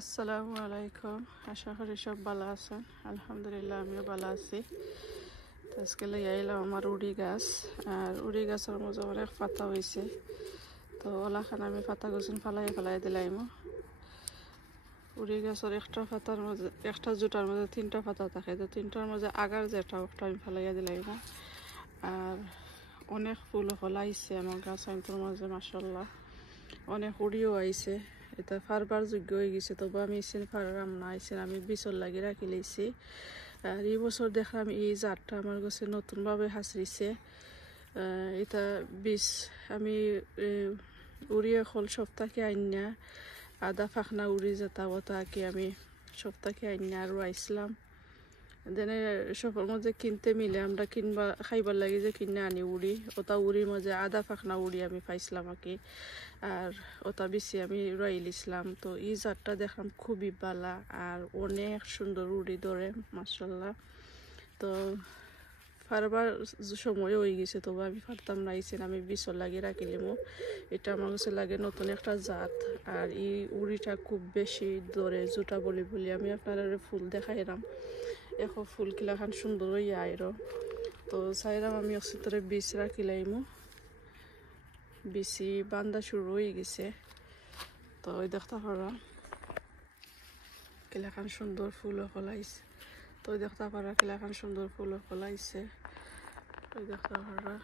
আসসালামু আলাইকুম। আশা করি সব ভালো আছেন। আলহামদুলিল্লাহ আমিও ভালো আছি। তো আজকে লইয়া এলাম আমার উড়ি গাছ, আর উড়ি গাছের মধ্যে অনেক পাতা হয়েছে। তো ওলাখান আমি পাতা গুছিন ফালাই দিলাম। উড়ি গাছের একটা পাতার মধ্যে একটা জুটার মধ্যে তিনটা পাতা থাকে, তো তিনটার মধ্যে আগার যেটা ওটা আমি ফালাইয়া দিলাম। আর অনেক ফুল ফলাইছে আমার গাছ আইনটোর মাঝে, মাশাআল্লাহ অনেক উড়িও আইছে। এটা ফারবার যোগ্য হয়ে গেছে, তবু আমি ইসেন ফারাম না, ইসেন আমি বিচল লাগি রাখি লাইছি। আর এই বছর দেখলাম এই জাতটা আমার কাছে নতুনভাবে হাসরিছে। এটা বীজ আমি উড়িয়ে খোল সপ্তাহে আইনা আদা ফাঁকনা উড়ি যেটা ওটাকে আমি সপ্তাহে আইনা আর আইসলাম। দেনে সবার মধ্যে কিনতে মিলে আমরা কিনবা খাইবার লাগে যে কিনে আনি উড়ি, ওটা উড়ির মধ্যে আদা ফাঁকনা উড়ি আমি পাইছিলাম আর কি। আর ওটা বেশি আমি রইলিছিলাম। তো এই জাতটা দেখলাম খুবই বালা আর অনেক সুন্দর উড়ি ধরে, মাশাআল্লাহ। তো ফারবার সময় হয়ে গেছে, তবু আমি ফারতাম না, আমি বিচল লাগিয়ে রাখিলিমো। এটা আমার কাছে লাগে নতুন একটা জাত। আর এই উড়িটা খুব বেশি ধরে জুটা বলি আমি আপনারা ফুল দেখাইলাম। এখন ফুল কিলাখান সুন্দর হইয়া আইরো। তো চাইলাম আমি অসিতরে বীজ রাখিলাইমো, বেশি বান্দা শুরু হয়ে গেছে। তো ওই দেখতে পারা কিলাখান সুন্দর ফুলও ফলাইছে। তো ওই দেখতে পারা কিলাখান সুন্দর ফুলও ফলাইছে। ওই দেখতে পারা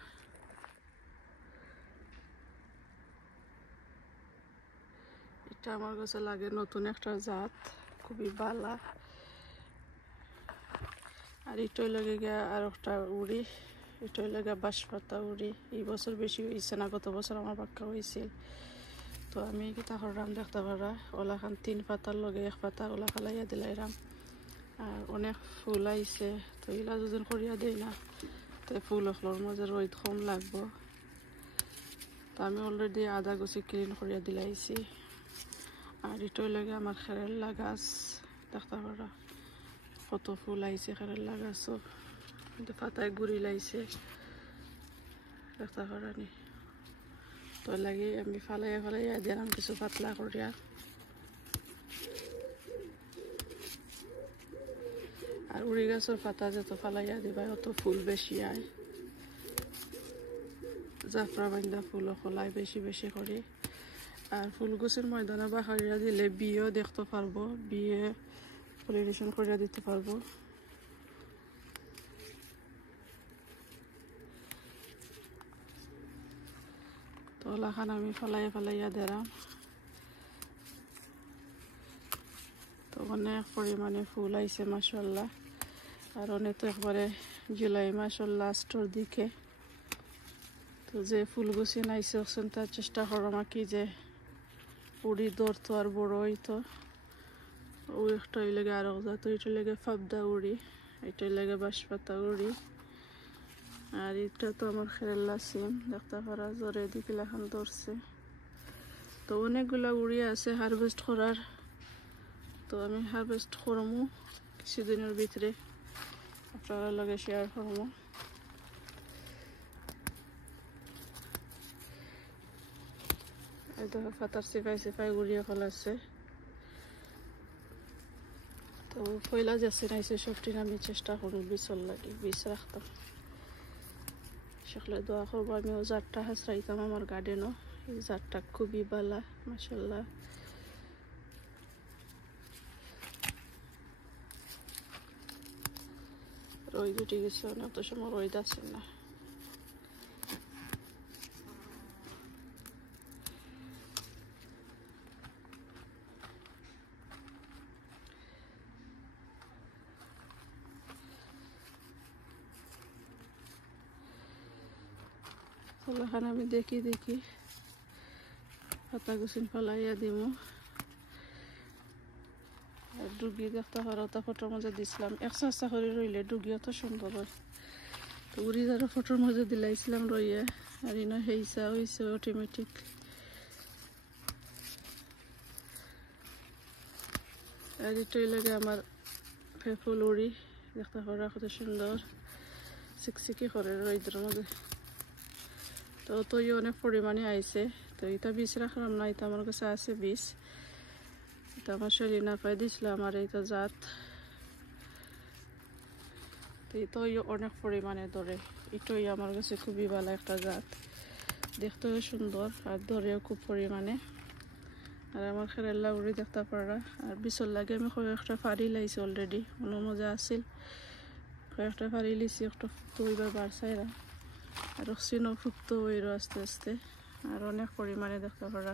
এটা আমার কাছে লাগে নতুন একটা জাত, খুবই বালা। আর এটাই লাগে গিয়া আর একটা উড়ি, এটাই লাগে বাঁশপাতা উড়ি। এই বছর বেশি হয়েছে না, গত বছর আমার বাক্কা হয়েছিল। তো আমি কিতা করলাম দেখতে পারা ওলাখান 3 পাতার লগে 1 পাতা ওলা ফালাইয়া দিলাইরাম। আর অনেক ফুল আইছে। তো এগুলা যদি করিয়া দেই না, তো ফুল ওগুলোর মধ্যে রোদ কম লাগবো। তো আমি অলরেডি আদা গুছি ক্লিন করিয়া দিলাইছি। আর এটাই লাগে আমার খেরেল্লা গাছ, দেখতে পারা কত ফুল আইছে খেরেল্লা গাছও, কিন্তু পাতায় গুড়ি লাইছে, দেখতে পারা নি। তো লাগে আমি ফালাইয়া দিলাম কিছু পাতলা করিয়া। আর উড়ি গাছের পাতা যত ফালাইয়া দিবা অত ফুল বেশি আয়। জাফরা বান্ধা ফুলও ফলায় বেশি বেশি করে। আর ফুল গাছের ময়দানে বাহারিয়া দিলে বিয়েও দেখতে পারবো, বিয়ে পলিনেশন করিয়া দিতে পারবো। তো ওলাখান আমি ফালাইয়া দিলাম। তো অনেক পরিমাণে ফুল আইছে, মাশাআল্লাহ। আর অনেক তো একবারে জুলাই মাসের লাস্টের দিকে। তো যে ফুল গুছি নাইছে তার চেষ্টা করো কি যে উড়ি ধরতো আর বড় হইতো। ওই একটা লেগে আরো যাতো, এটা লেগে ফাবদা উড়ি, এটা লেগে বাঁশপাতা উড়ি। আর এটা তো আমার খেরেল্লা সিম, দেখতে পারা জোরে দিকে লেখান ধরছে। তো অনেকগুলা উড়ি আছে হারভেস্ট করার। তো আমি হারভেস্ট করবো কিছুদিনের ভিতরে, আপনারা লগে শেয়ার করবো। এই দেখো পাতার সিপাই গুড়িয়ে ফেলাচ্ছে। তো পয়লা যাচ্ছে নাইছে সবটি আমি চেষ্টা করবো বিচল লাগে বীজ রাখতাম। সকলে দোয়া করবো আমিও জাতটা হাসরাইতাম আমার গার্ডেনও। এই জাতটা খুবই বালা, মাশাআল্লাহ। রোদ উঠে গেছে, অনেক তো সময় রোদ আছে না। ওখানে আমি দেখি পাতা গুছিন ফেলাইয়া দিব। আর ডুগি দেখতে পারো, তা ফটোর মধ্যে দিছিলাম। একসা করে রইলে ডুগিও তো সুন্দর হয়। তো উড়ি যারা ফটোর মধ্যে দিলাইছিলাম রইয়া, আর ইনো হেইসা হয়েছে অটোমেটিক। আর এটাই লাগে আমার ফুল উড়ি, দেখতে পারো কত সুন্দর চিকচিকি করে রইদের মধ্যে। তো অনেক পরিমাণে আইছে। তো এটা বীজ রাখলাম না, এটা আমার কাছে আছে বীজ। এটা আমার সেলিনা পাই দিছিল আমার এইটা জাত, তো অনেক পরিমাণে ধরে। এটাই আমার কাছে খুবই ভালো একটা জাত, দেখতেও সুন্দর আর ধরেও খুব পরিমাণে। আর আমার খেরেলা উড়ি দেখতে পারা। আর বিচল লাগে আমি কয়েকটা ফাড়ি লাইছি অলরেডি, মনে মজা আছিল, কয়েকটা ফাড়ি লিছি, একটা ফুক্ত হইবার বার চাইরা আর চিনো ফুক্ত হইরো আস্তে আস্তে। আর অনেক পরিমাণে দেখতে পারা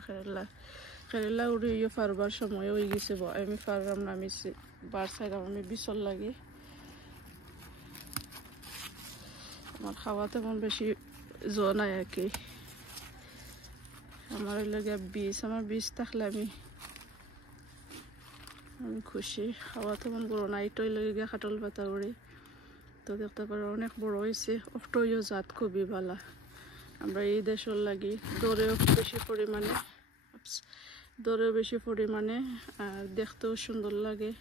খেরেলা উড়ি ফারবার সময় হয়ে গেছে, আমি ফারলাম না, আমি বার চাইলাম, আমি বিচল লাগে। আমার খাওয়া তেমন বেশি জোর নাই আর কি, আমার লাগে বীজ, আমার বীজ থাকলে আমি খুশি। খাওয়া তেমন বড় নাই, এটাই লাগে কাটল পাতা উড়ি। তো দেখতে পারো অনেক বড় হয়েছে, অষ্টইও জাত খুবই ভালো। আমরা এই দেশের লাগি দরেও বেশি পরিমাণে আর দেখতেও সুন্দর লাগে।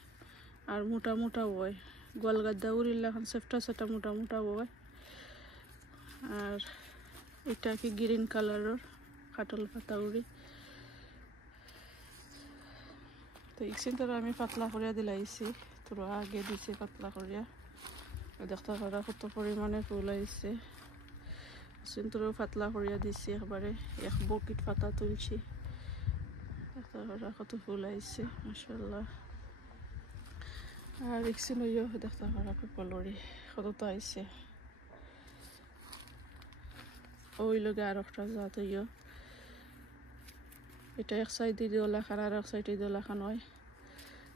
আর মোটা মোটা হয়, গোয়ালগাদ্দা উড়িলে এখন সেফটা মোটা মোটা হয়। আর এটা কি গ্রিন কালারের কাটল পাতা উড়ি। তো ইকসিন তোরা আমি পাতলা করিয়া দিলাইছি, তোরা আগে দিছে পাতলা করিয়া। দেখতে পারা কত পরিমাণে ফুল আইছে, তোরাও পাতলা করিয়া দিছি, একবারে এক বকিট পাতা তুলছি। দেখতে পারা কত ফুল আইছে মাশাআল্লাহ। আর ইকসিন হইও দেখতে পারা পেপলরি কতটা আইছে। ওই লগে আর একটা জাত হইও, এটা এক সাইডে দিওলা খান আর এক সাইডে দিওলা খান হয়।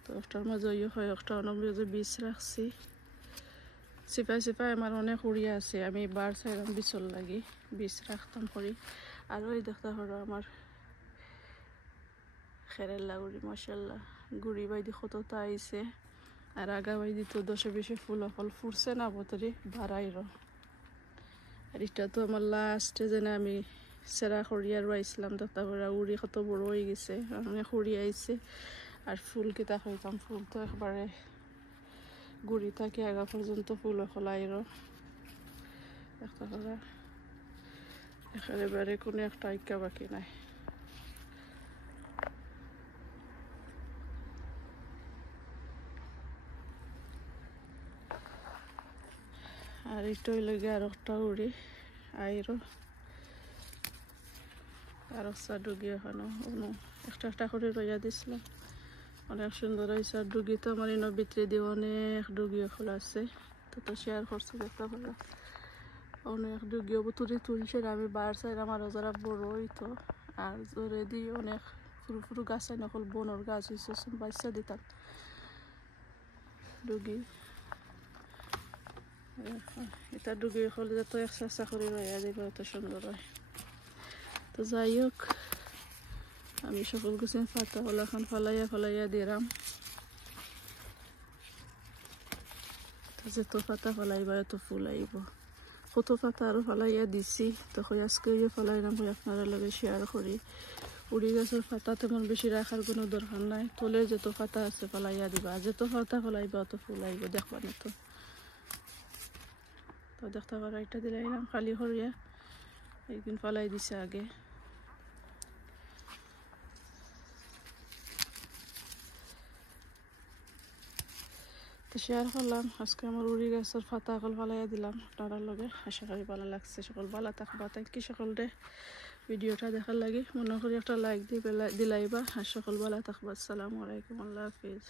তো একটার মাঝে হইও হয়, একটা অনবীয় বীজ রাখছি। সিপাই আমার অনেক উড়িয়া আছে, আমি বার চাইলাম বিচল লাগি, বীজ রাখতাম করি। আর ওই দেখতে পারো আমার খেরেলা উড়ি মাশাআল্লাহ, গুড়ি বাইদি কতটা আইছে। আর আগা বাইদি তো 10-20 ফল ফুটছে না বতরি বাড়াইর। আর এটা তো আমার লাস্টে যেন আমি সেরা খড়িয়া রুয়াইছিলাম, দেখতে পারা উড়ি কত বড় হয়ে গেছে, অনেক উড়ি আইছে। আর ফুল কেটা খাইতাম, ফুল তো একবারে গুড়ি থাকে আগা পর্যন্ত ফুল খোলাইর। দেখতে পারা একেবারে কোনো একটা আইকা বাকি নাই। আর এটাই লাগে আর একটা উড়ি আইরো, আর একটা ডুগি এখানো একটা করে রইয়া দিছিলাম, অনেক সুন্দর হয়েছে। আর ডুগি তো আমার ইনো ভিতরে দিয়ে অনেক ডুগিও ফুল আছে, তো শেয়ার করছি দেখতে পারা। অনেক ডুগিও তুলি তুলছে, আমি বার সাইড আমার যারা বড় হইতো। আর জোরে দিয়ে অনেক ফুরু গাছ আই নকল বনর গাছ হয়েছে, বাচ্চা দিতাম ডুগি। এটা ডুগি হলে যত একসা করে রইয়া দেবে অত সুন্দর হয়। তো যাই হোক, আমি সকল কিছু পাতা হল এখন ফলাইয়া দিলাম। যত পাতা ফলাইবা এত ফুল আইব, কত পাতা আরো ফলাইয়া দিছি। তো আজকে ফলাইলাম, আপনারা লগে শেয়ার করি। উড়ি গাছের পাতা তেমন বেশি রাখার কোনো দরকার নাই, তোলে যত পাতা আছে ফলাইয়া দিবা, যত পাতা ফলাইবা অত ফুল আইব, দেখবা না তো। তো দেখতে পারা এটা দিলাইলাম খালি করিয়া, একদিন ফলাই দিছে আগে। তো শেয়ার করলাম আজকে আমার উড়ি গাছের পাতা কল ফালাইয়া দিলাম আপনার লগে। আশা করি ভালো লাগছে, সকল ভালো থাকবা। থ্যাংক ইউ সকলরে ভিডিওটা দেখার লাগে, মনে করি একটা লাইক দিলাইবা। আর সকল ভালো থাকবা। আসসালামু আলাইকুম, আল্লাহ হাফিজ।